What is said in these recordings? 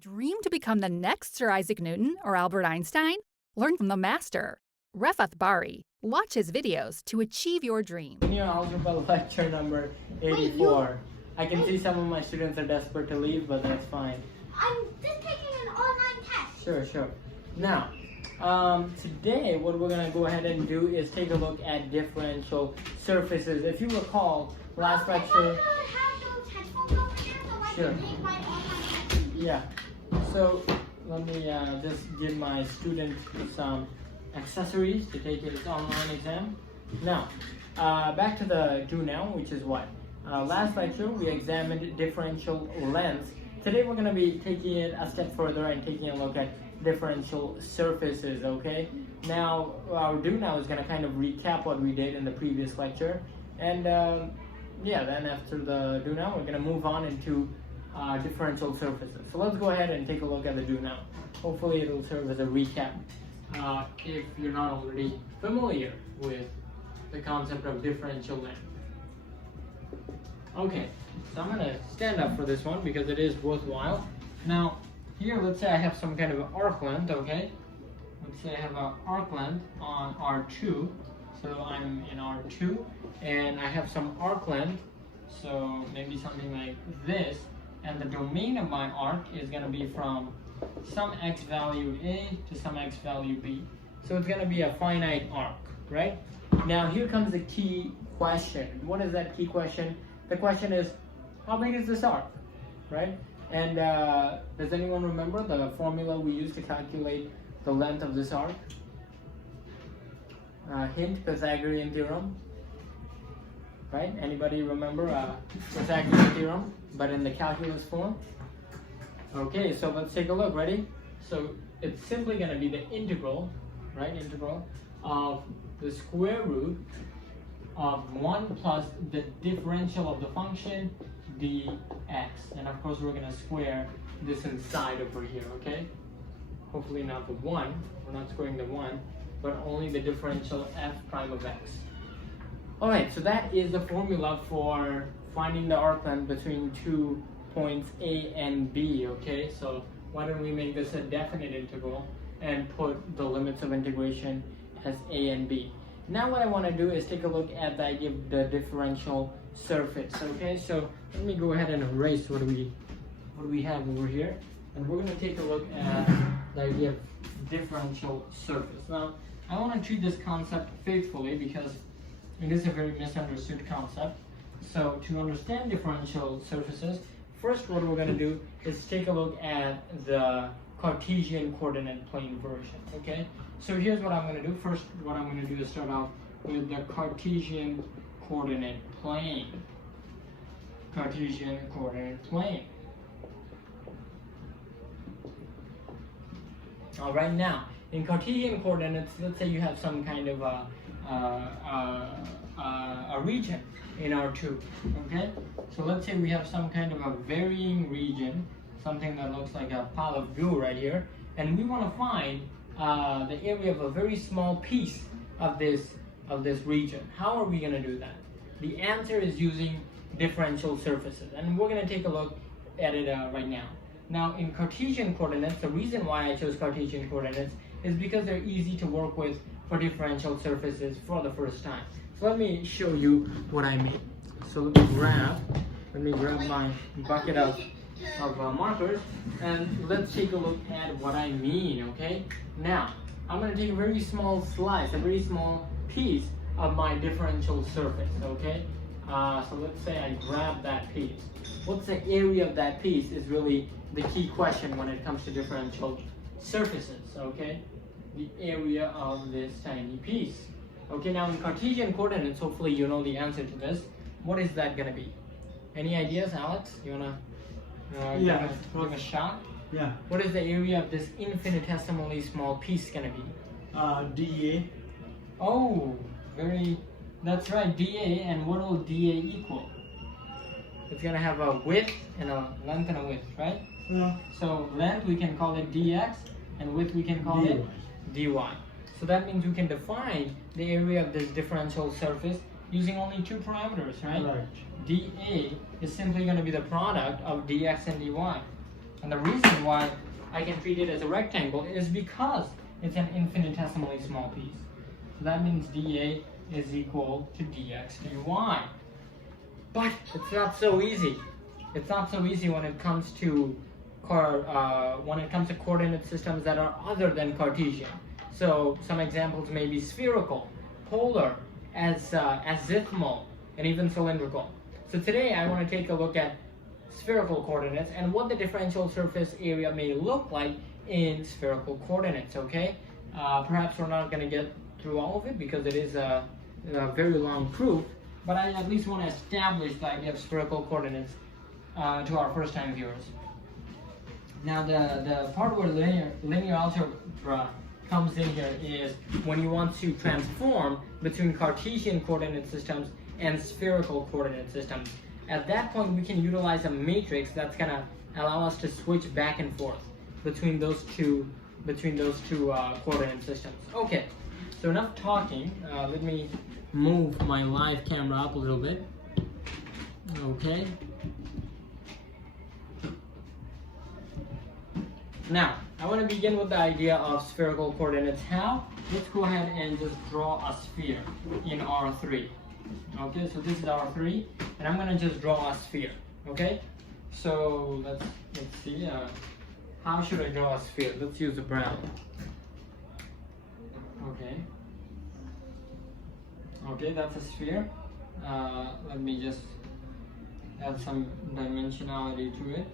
Dream to become the next Sir Isaac Newton or Albert Einstein? Learn from the master. Refath Bari. Watch his videos to achieve your dream. Junior Algebra lecture number 84. I can see some of my students are desperate to leave, but that's fine. I'm just taking an online test. Sure. Now, today what we're going to go ahead and do is take a look at differential surfaces. If you recall, last lecture... Have those headphones over here so I Sure. can take my online test. Yeah, so let me just give my student some accessories to take his online exam. Now, back to the do now, which is what? Last lecture we examined differential lengths. Today we're going to be taking it a step further and taking a look at differential surfaces, okay? Now, our do now is going to kind of recap what we did in the previous lecture. And yeah, then after the do now, we're going to move on into differential surfaces. So let's go ahead and take a look at the do now. Hopefully it'll serve as a recap if you're not already familiar with the concept of differential length. Okay, so I'm going to stand up for this one because it is worthwhile. Now, here let's say I have some kind of arc length, okay? Let's say I have an arc length on R2. So I'm in R2 and I have some arc length, so maybe something like this. And the domain of my arc is going to be from some x value A to some x value B. So it's going to be a finite arc, right? Now here comes the key question. What is that key question? The question is, how big is this arc, right? And does anyone remember the formula we used to calculate the length of this arc? Hint, Pythagorean theorem. Right? Anybody remember Pythagorean theorem, but in the calculus form? Okay, so let's take a look. Ready? So it's simply going to be the integral, right? Integral of the square root of 1 plus the differential of the function dx. And of course, we're going to square this inside over here, okay? Hopefully not the 1. We're not squaring the 1, but only the differential f prime of x. Alright, so that is the formula for finding the arc length between 2 points A and B, okay? So why don't we make this a definite integral and put the limits of integration as A and B. Now what I want to do is take a look at the idea of the differential surface, okay? So let me go ahead and erase what do we have over here. And we're going to take a look at the idea of differential surface. Now, I want to treat this concept faithfully because it is a very misunderstood concept. So to understand differential surfaces, first what we're going to do is take a look at the Cartesian coordinate plane version, okay? So here's what I'm going to do. First, what I'm going to do is start off with the Cartesian coordinate plane. Cartesian coordinate plane. All right, now, in Cartesian coordinates, let's say you have some kind of a region in R2, okay? So let's say we have some kind of a varying region, something that looks like a pile of goo right here, and we want to find the area of a very small piece of this region. How are we going to do that? The answer is using differential surfaces, and we're going to take a look at it right now. Now, in Cartesian coordinates, the reason why I chose Cartesian coordinates is because they're easy to work with for differential surfaces for the first time. So let me show you what I mean. So let me grab my bucket of markers and let's take a look at what I mean, okay? Now, I'm going to take a very small slice, a very small piece of my differential surface, okay? So let's say I grab that piece. What's the area of that piece is really the key question when it comes to differential surfaces, okay? The area of this tiny piece. Okay, now in Cartesian coordinates, hopefully you know the answer to this. What is that going to be? Any ideas, Alex? You want to give a shot? Yeah. What is the area of this infinitesimally small piece going to be? dA. Oh, that's right, dA. And what will dA equal? It's going to have a width and a length and a width, right? Yeah. So length we can call it dx and width we can call it dy. So that means we can define the area of this differential surface using only two parameters, right? Right. dA is simply going to be the product of dx and dy. And the reason why I can treat it as a rectangle is because it's an infinitesimally small piece. So that means dA is equal to dx dy. But it's not so easy. It's not so easy when it comes to coordinate systems that are other than Cartesian. So some examples may be spherical, polar, azimuthal, and even cylindrical. So today I want to take a look at spherical coordinates and what the differential surface area may look like in spherical coordinates, okay? Perhaps we're not going to get through all of it because it is a very long proof, but I at least want to establish the idea of spherical coordinates to our first time viewers. Now the part where linear algebra comes in here is when you want to transform between Cartesian coordinate systems and spherical coordinate systems. At that point, we can utilize a matrix that's gonna allow us to switch back and forth between those two coordinate systems. Okay, so enough talking. Let me move my live camera up a little bit. Okay. Now, I want to begin with the idea of spherical coordinates. How? Let's go ahead and just draw a sphere in R3. Okay, so this is R3, and I'm going to just draw a sphere. Okay, so let's see. How should I draw a sphere? Let's use a brown. Okay, that's a sphere. Let me just add some dimensionality to it.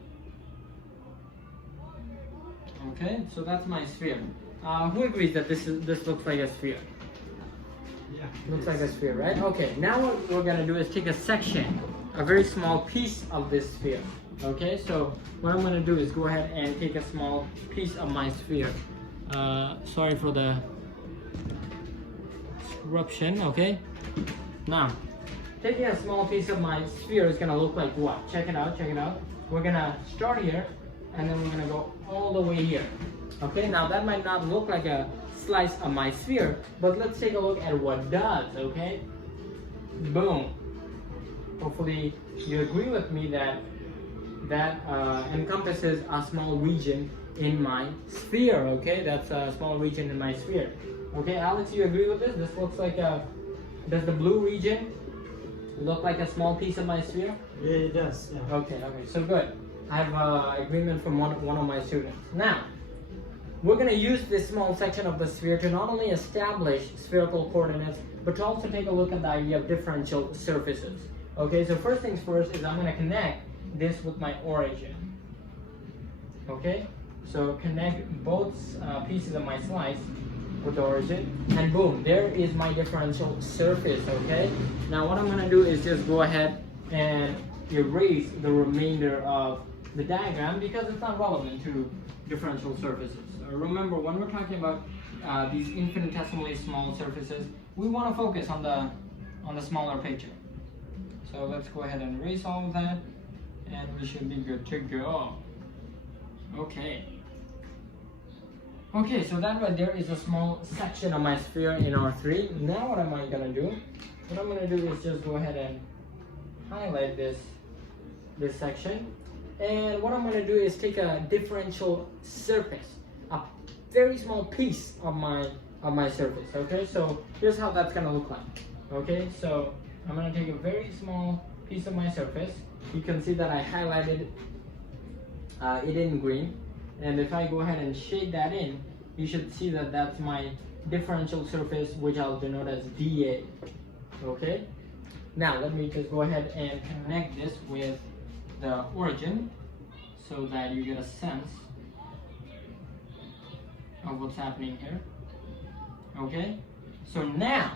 Okay, so that's my sphere. Who agrees that this looks like a sphere? Yeah. Looks like a sphere, right? Okay, now what we're gonna do is take a section, a very small piece of this sphere. Okay, so what I'm gonna do is go ahead and take a small piece of my sphere. Sorry for the disruption, okay? Now, taking a small piece of my sphere is gonna look like what? Check it out, check it out. We're gonna start here, and then we're gonna go all the way here. Okay, now that might not look like a slice of my sphere, but let's take a look at what does, okay? Boom. Hopefully you agree with me that encompasses a small region in my sphere, okay? That's a small region in my sphere. Okay, Alex, you agree with this? This looks like does the blue region look like a small piece of my sphere? Yeah, it does. Yeah. Okay, so good. I have agreement from one of my students. Now, we're going to use this small section of the sphere to not only establish spherical coordinates, but to also take a look at the idea of differential surfaces. Okay, so first things first is I'm going to connect this with my origin. Okay, so connect both pieces of my slice with the origin, and boom, there is my differential surface. Okay, now what I'm going to do is just go ahead and erase the remainder of the diagram because it's not relevant to differential surfaces. Remember, when we're talking about these infinitesimally small surfaces, we want to focus on the smaller picture. So let's go ahead and erase all of that, and we should be good to go. Okay. Okay, so that right there is a small section of my sphere in R3. Now what am I going to do? What I'm going to do is just go ahead and highlight this section. And what I'm going to do is take a differential surface, a very small piece of my surface. Okay, so here's how that's going to look like. Okay, so I'm going to take a very small piece of my surface. You can see that I highlighted it in green. And if I go ahead and shade that in, you should see that that's my differential surface, which I'll denote as dA. Okay, now let me just go ahead and connect this with the origin so that you get a sense of what's happening here. Okay, so now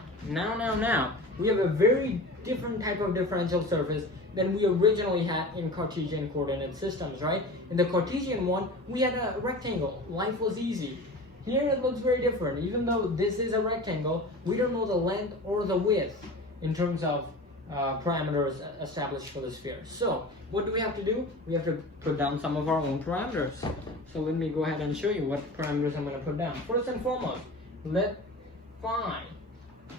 we have a very different type of differential surface than we originally had in Cartesian coordinate systems, right? In the Cartesian one, we had a rectangle. Life was easy. Here it looks very different. Even though this is a rectangle, we don't know the length or the width in terms of parameters established for the sphere. So what do we have to do? We have to put down some of our own parameters. So let me go ahead and show you what parameters I'm going to put down. First and foremost, let phi,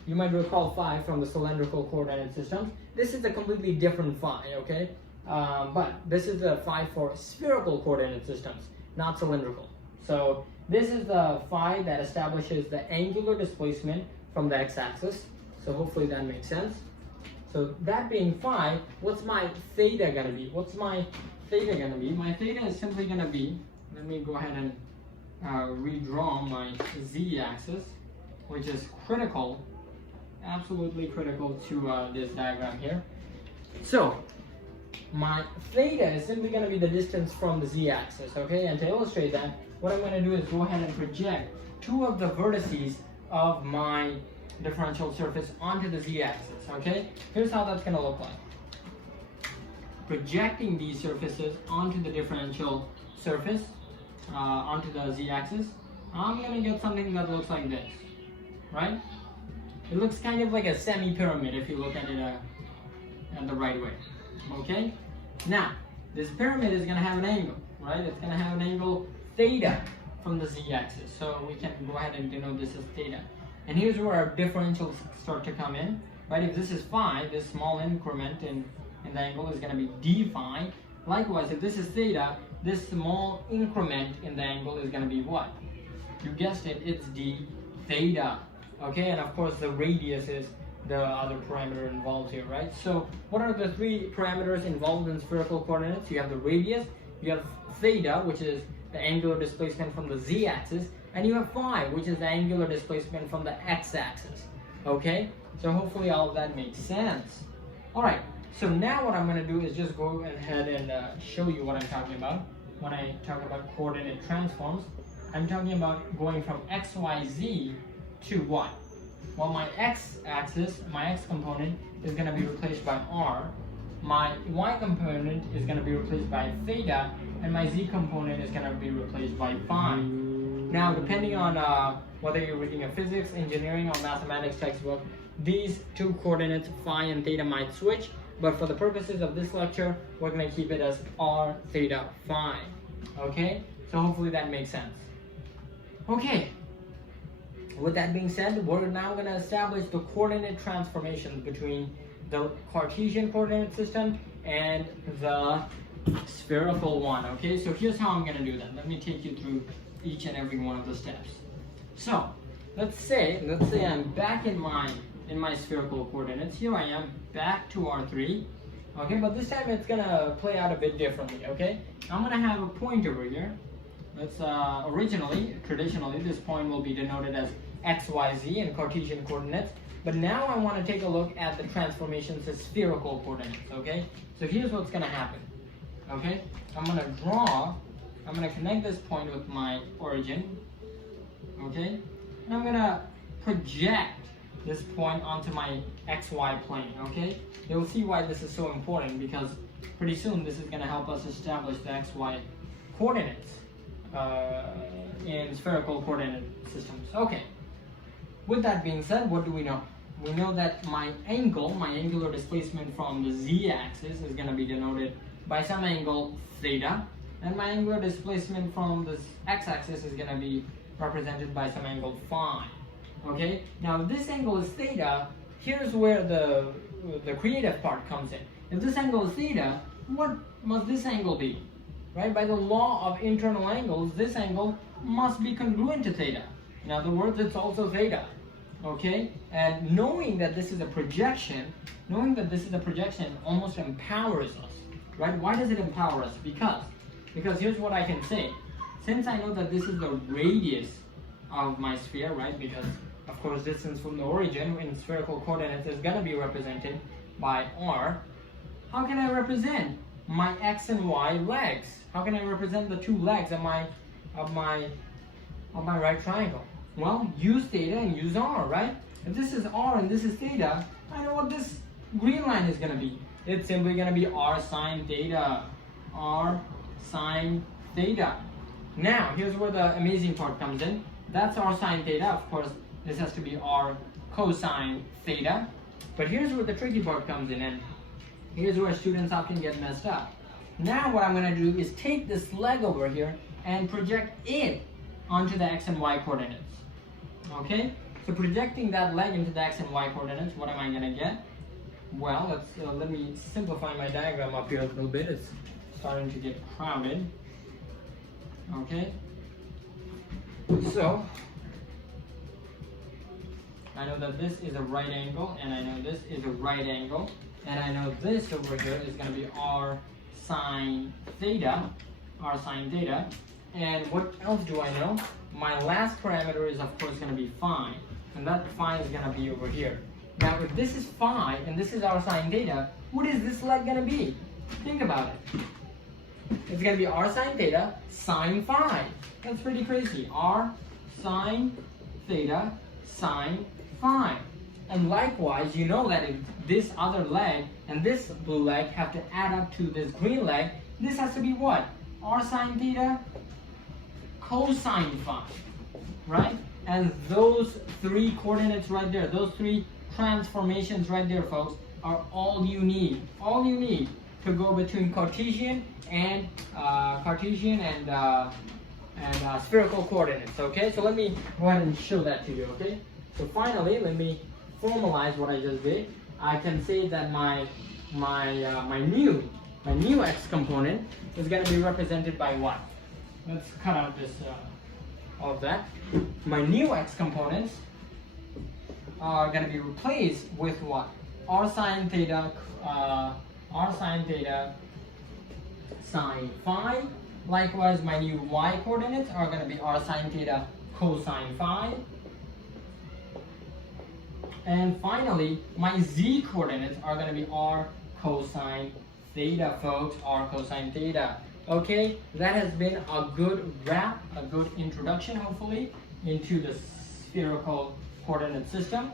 you might recall phi from the cylindrical coordinate system. This is a completely different phi, okay? but this is the phi for spherical coordinate systems, not cylindrical. So this is the phi that establishes the angular displacement from the x-axis. So hopefully that makes sense. So that being phi, what's my theta gonna be? What's my theta gonna be? My theta is simply gonna be, let me go ahead and redraw my z-axis, which is critical, absolutely critical to this diagram here. So my theta is simply going to be the distance from the z-axis, okay? And to illustrate that, what I'm going to do is go ahead and project two of the vertices of my differential surface onto the z-axis, okay? Here's how that's going to look like. Projecting these surfaces onto the differential surface, onto the z-axis, I'm going to get something that looks like this, right? It looks kind of like a semi-pyramid if you look at it at the right way, okay? Now, this pyramid is going to have an angle, right? It's going to have an angle theta from the z-axis. So we can go ahead and denote this as theta. And here's where our differentials start to come in, right? If this is phi, this small increment in the angle is going to be d phi. Likewise, if this is theta, this small increment in the angle is going to be what? You guessed it, it's d theta. Okay, and of course the radius is the other parameter involved here, right? So what are the three parameters involved in spherical coordinates? You have the radius, you have theta, which is the angular displacement from the z-axis, and you have phi, which is the angular displacement from the x-axis. Okay, so hopefully all of that makes sense. All right, so now what I'm going to do is just go ahead and show you what I'm talking about. When I talk about coordinate transforms, I'm talking about going from x, y, z to what? Well, my x-axis, my x component is going to be replaced by r, my y component is going to be replaced by theta, and my z component is going to be replaced by phi. Now, depending on whether you're reading a physics, engineering, or mathematics textbook, these two coordinates, phi and theta, might switch, but for the purposes of this lecture, we're going to keep it as r, theta, phi. Okay? So hopefully that makes sense. Okay. With that being said, we're now going to establish the coordinate transformations between the Cartesian coordinate system and the spherical one. Okay, so here's how I'm going to do that. Let me take you through each and every one of the steps. So let's say I'm back in my spherical coordinates. Here I am back to R3. Okay, but this time it's going to play out a bit differently. Okay, I'm going to have a point over here. Let's traditionally, this point will be denoted as x, y, z in Cartesian coordinates. But now I want to take a look at the transformations to spherical coordinates, okay? So here's what's going to happen, okay? I'm going to connect this point with my origin, okay? And I'm going to project this point onto my xy plane, okay? You'll see why this is so important, because pretty soon this is going to help us establish the xy coordinates in spherical coordinate systems. Okay. With that being said, what do we know? We know that my angular displacement from the z-axis is going to be denoted by some angle theta, and my angular displacement from the x-axis is going to be represented by some angle phi. Okay? Now, if this angle is theta, here's where the creative part comes in. If this angle is theta, what must this angle be? Right? By the law of internal angles, this angle must be congruent to theta. In other words, it's also theta. Okay? And knowing that this is a projection almost empowers us. Right? Why does it empower us? Because here's what I can say. Since I know that this is the radius of my sphere, right? Because of course distance from the origin in spherical coordinates is going to be represented by r. How can I represent my x and y legs? How can I represent the two legs of my right triangle? Well, use theta and use r, right? If this is r and this is theta, I know what this green line is going to be. It's simply going to be r sine theta. R sine theta. Now, here's where the amazing part comes in. That's r sine theta. Of course, this has to be r cosine theta. But here's where the tricky part comes in, and here's where students often get messed up. Now what I'm going to do is take this leg over here and project it onto the x and y coordinates. Okay? So projecting that leg into the x and y coordinates, what am I going to get? Well, let me simplify my diagram up here a little bit. It's starting to get crowded. Okay. So I know that this is a right angle, and I know this is a right angle, and I know this over here is going to be r sine theta, and what else do I know? My last parameter is of course going to be phi, and that phi is going to be over here. Now if this is phi and this is r sine theta, what is this leg going to be? Think about it. It's going to be r sine theta sine phi. That's pretty crazy. R sine theta sine phi. And likewise, you know that if this other leg and this blue leg have to add up to this green leg, this has to be what? R sine theta cosine phi, right? And those three coordinates right there, those three transformations right there, folks, are all you need to go between Cartesian and spherical coordinates. Okay, so let me go ahead and show that to you. Okay, so finally, let me formalize what I just did. I can say that my new x component is going to be represented by what? Let's cut out this all of that. My new x components are going to be replaced with what? R sine theta sine phi. Likewise, my new y coordinates are going to be r sine theta cosine phi. And finally, my z coordinates are going to be r cosine theta, folks, r cosine theta. Okay, that has been a good wrap, a good introduction, hopefully, into the spherical coordinate system.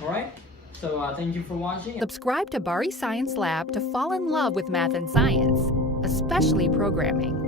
All right, so thank you for watching. Subscribe to Bari Science Lab to fall in love with math and science, especially programming.